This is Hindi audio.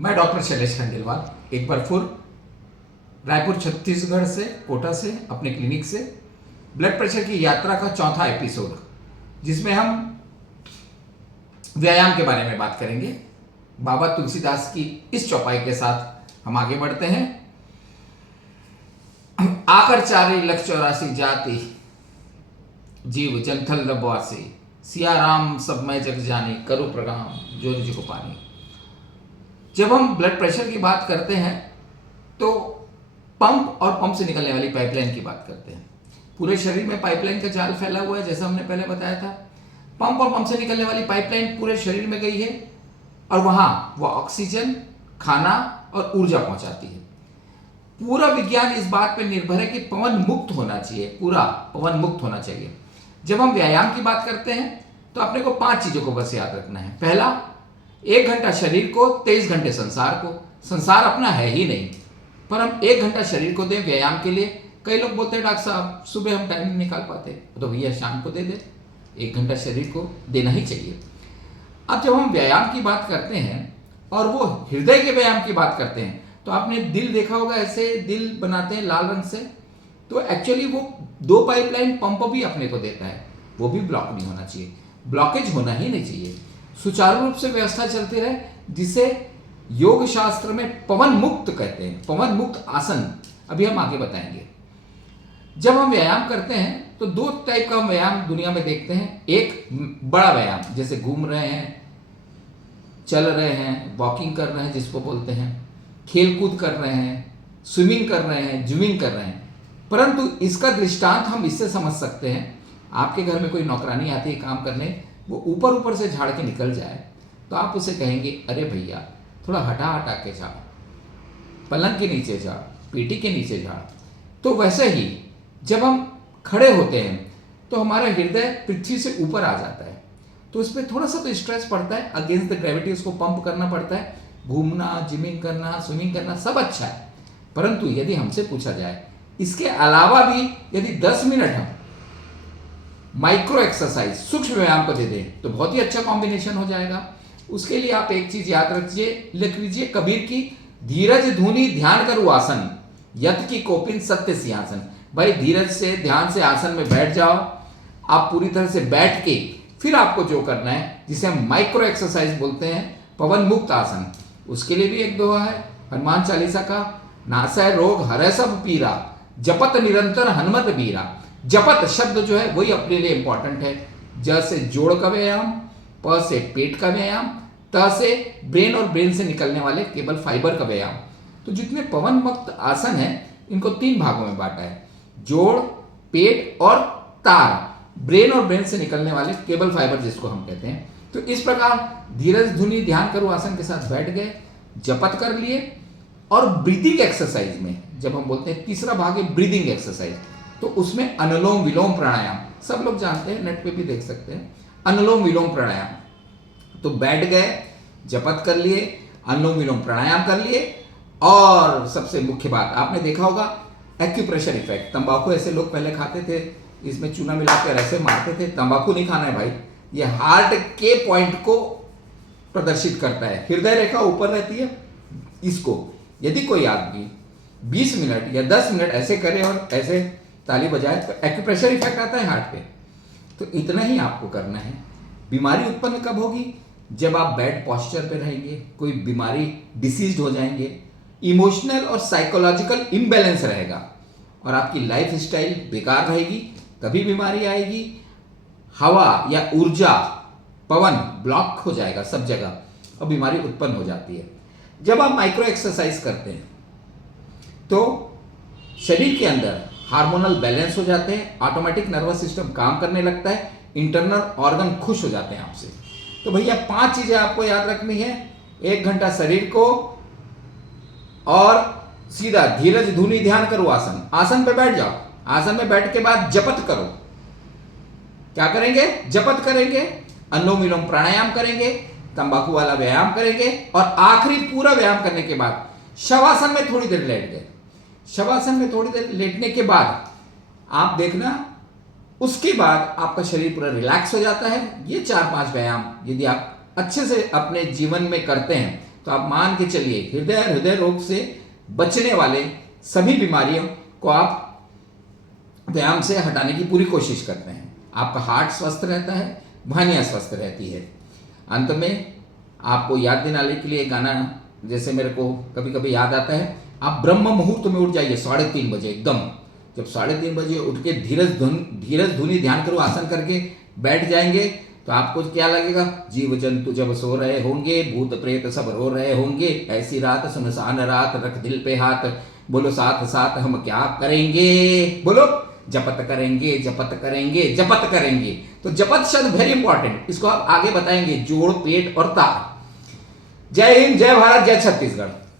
मैं डॉक्टर शैलेश खंडेलवाल एक बार फिर रायपुर छत्तीसगढ़ से कोटा से अपने क्लिनिक से ब्लड प्रेशर की यात्रा का चौथा एपिसोड, जिसमें हम व्यायाम के बारे में बात करेंगे। बाबा तुलसीदास की इस चौपाई के साथ हम आगे बढ़ते हैं। आकर चारे लख 84 जाति जीव जंथल रबवासी, सिया राम सब मैं जग जानी करो प्रणाम जो निज को पानी। जब हम ब्लड प्रेशर की बात करते हैं तो पंप और पंप से निकलने वाली पाइपलाइन की बात करते हैं। पूरे शरीर में पाइपलाइन का जाल फैला हुआ है, जैसा हमने पहले बताया था। पंप और पंप से निकलने वाली पाइपलाइन पूरे शरीर में गई है और वहां वो ऑक्सीजन, खाना और ऊर्जा पहुंचाती है। पूरा विज्ञान इस बात पर निर्भर है कि पवन मुक्त होना चाहिए, पूरा पवन मुक्त होना चाहिए। जब हम व्यायाम की बात करते हैं तो अपने को 5 चीजों को बस याद रखना है। पहला, 1 घंटा शरीर को, 23 घंटे संसार को। संसार अपना है ही नहीं, पर हम 1 घंटा शरीर को दें व्यायाम के लिए। कई लोग बोलते हैं डॉक्टर साहब सुबह हम टाइम नहीं निकाल पाते, तो भैया शाम को दे दे, 1 घंटा शरीर को देना ही चाहिए। अब जब हम व्यायाम की बात करते हैं और वो हृदय के व्यायाम की बात करते हैं तो आपने दिल देखा होगा, ऐसे दिल बनाते हैं लाल रंग से, तो एक्चुअली वो 2 पाइपलाइन पंप भी अपने को देता है, वो भी ब्लॉक नहीं होना चाहिए, ब्लॉकेज होना ही नहीं चाहिए। सुचारू रूप से व्यवस्था चलती रहे, जिसे योग शास्त्र में पवन मुक्त कहते हैं, पवन मुक्त आसन। अभी हम आगे बताएंगे। जब हम व्यायाम करते हैं तो 2 टाइप का हम व्यायाम दुनिया में देखते हैं। एक बड़ा व्यायाम, जैसे घूम रहे हैं, चल रहे हैं, वॉकिंग कर रहे हैं जिसको बोलते हैं, खेल कूद कर रहे हैं, स्विमिंग कर रहे हैं, जिमिंग कर रहे हैं। परंतु इसका दृष्टांत हम इससे समझ सकते हैं, आपके घर में कोई नौकरानी आती है काम करने, वो ऊपर ऊपर से झाड़ के निकल जाए तो आप उसे कहेंगे अरे भैया थोड़ा हटा हटा के झाड़, पलंग के नीचे झाड़, पेटी के नीचे झाड़। तो वैसे ही जब हम खड़े होते हैं तो हमारा हृदय पृथ्वी से ऊपर आ जाता है, तो उस पर थोड़ा सा तो स्ट्रेस पड़ता है, अगेंस्ट द ग्रेविटी उसको पंप करना पड़ता है। घूमना, जिमिंग करना, स्विमिंग करना सब अच्छा है, परंतु यदि हमसे पूछा जाए इसके अलावा भी यदि 10 मिनट हम माइक्रो एक्सरसाइज, सूक्ष्म व्यायाम को दे दें तो बहुत ही अच्छा कॉम्बिनेशन हो जाएगा। उसके लिए आप एक चीज याद रखिए, लिख लीजिए कबीर की, धीरज धुनी ध्यान करु आसन, यत की कोपिन सत्य सिंहासन। भाई धीरज से ध्यान से आसन में बैठ जाओ। आप पूरी तरह से बैठ के फिर आपको जो करना है, जिसे हम माइक्रो एक्सरसाइज बोलते हैं, पवन मुक्त आसन, उसके लिए भी एक दोहा है हनुमान चालीसा का, नासै रोग हरै सब पीरा, जपत निरंतर हनुमत बीरा। जपत शब्द जो है वही अपने लिए इंपॉर्टेंट है। ज से जोड़ का व्यायाम, प से पेट का व्यायाम, त से ब्रेन और ब्रेन से निकलने वाले केवल फाइबर का व्यायाम। तो जितने पवन मुक्त आसन है इनको 3 भागों में बांटा है, जोड़, पेट और तार, ब्रेन और ब्रेन से निकलने वाले केबल फाइबर जिसको हम कहते हैं। तो इस प्रकार धीरज धुनी ध्यान करो आसन के साथ बैठ गए, जपत कर लिए। और ब्रीदिंग एक्सरसाइज में जब हम बोलते हैं, तीसरा भाग है ब्रीदिंग एक्सरसाइज, तो उसमें अनुलोम विलोम प्राणायाम, सब लोग जानते हैं, नेट पे भी देख सकते हैं, अनुलोम विलोम प्राणायाम। तो बैठ गए, जपत कर लिए, अनुलोम विलोम प्राणायाम कर लिए। और सबसे मुख्य बात आपने देखा होगा, एक्यूप्रेशर इफेक्ट। तंबाकू ऐसे लोग पहले खाते थे, इसमें चूना मिलाकर ऐसे मारते थे। तंबाकू नहीं खाना है भाई, ये हार्ट के पॉइंट को प्रदर्शित करता है, हृदय रेखा ऊपर रहती है। इसको यदि कोई आदमी 20 मिनट या 10 मिनट ऐसे करे और ऐसे ताली बजाए तो एक्यूप्रेशर इफेक्ट आता है हार्ट पे। तो इतना ही आपको करना है। बीमारी उत्पन्न कब होगी? जब आप बैड पोस्चर पे रहेंगे, कोई बीमारी, डिसीज्ड हो जाएंगे, इमोशनल और साइकोलॉजिकल इम्बैलेंस रहेगा और आपकी लाइफ स्टाइल बेकार रहेगी, तभी बीमारी आएगी। हवा या ऊर्जा, पवन ब्लॉक हो जाएगा सब जगह और बीमारी उत्पन्न हो जाती है। जब आप माइक्रो एक्सरसाइज करते हैं तो शरीर के अंदर हार्मोनल बैलेंस हो जाते हैं, ऑटोमेटिक नर्वस सिस्टम काम करने लगता है, इंटरनल ऑर्गन खुश हो जाते हैं आपसे। तो भैया 5 चीजें आपको याद रखनी है। 1 घंटा शरीर को, और सीधा धीरज धुनी ध्यान करो आसन, आसन पे बैठ जाओ, आसन में बैठ के बाद जपत करो। क्या करेंगे? जपत करेंगे, अनुलोम विलोम प्राणायाम करेंगे, तंबाकू वाला व्यायाम करेंगे, और आखिरी पूरा व्यायाम करने के बाद शवासन में थोड़ी देर लेट गए। शवासन में थोड़ी देर लेटने के बाद आप देखना, उसके बाद आपका शरीर पूरा रिलैक्स हो जाता है। ये 4-5 व्यायाम यदि आप अच्छे से अपने जीवन में करते हैं तो आप मान के चलिए हृदय रोग से बचने वाले सभी बीमारियों को आप व्यायाम से हटाने की पूरी कोशिश करते हैं। आपका हार्ट स्वस्थ रहता है, वाहिनियां स्वस्थ रहती है। अंत में आपको याद दिलाने के लिए गाना जैसे मेरे को कभी कभी याद आता है, आप ब्रह्म मुहूर्त में उठ जाइए 3:30 बजे एकदम। जब 3:30 बजे उठ के धीरज धुनी ध्यान करो आसन करके बैठ जाएंगे तो आपको क्या लगेगा, जीव जंतु जब सो रहे होंगे, भूत प्रेत सब रो रहे होंगे, ऐसी रात सुनसान रात, रख दिल पे हाथ, बोलो साथ साथ हम क्या करेंगे, बोलो जपत करेंगे जपत करेंगे जपत करेंगे। तो जपत शब्द वेरी इंपॉर्टेंट, इसको आप आगे बताएंगे, जोड़ पेट और तार। जय हिंद, जय भारत, जय छत्तीसगढ़।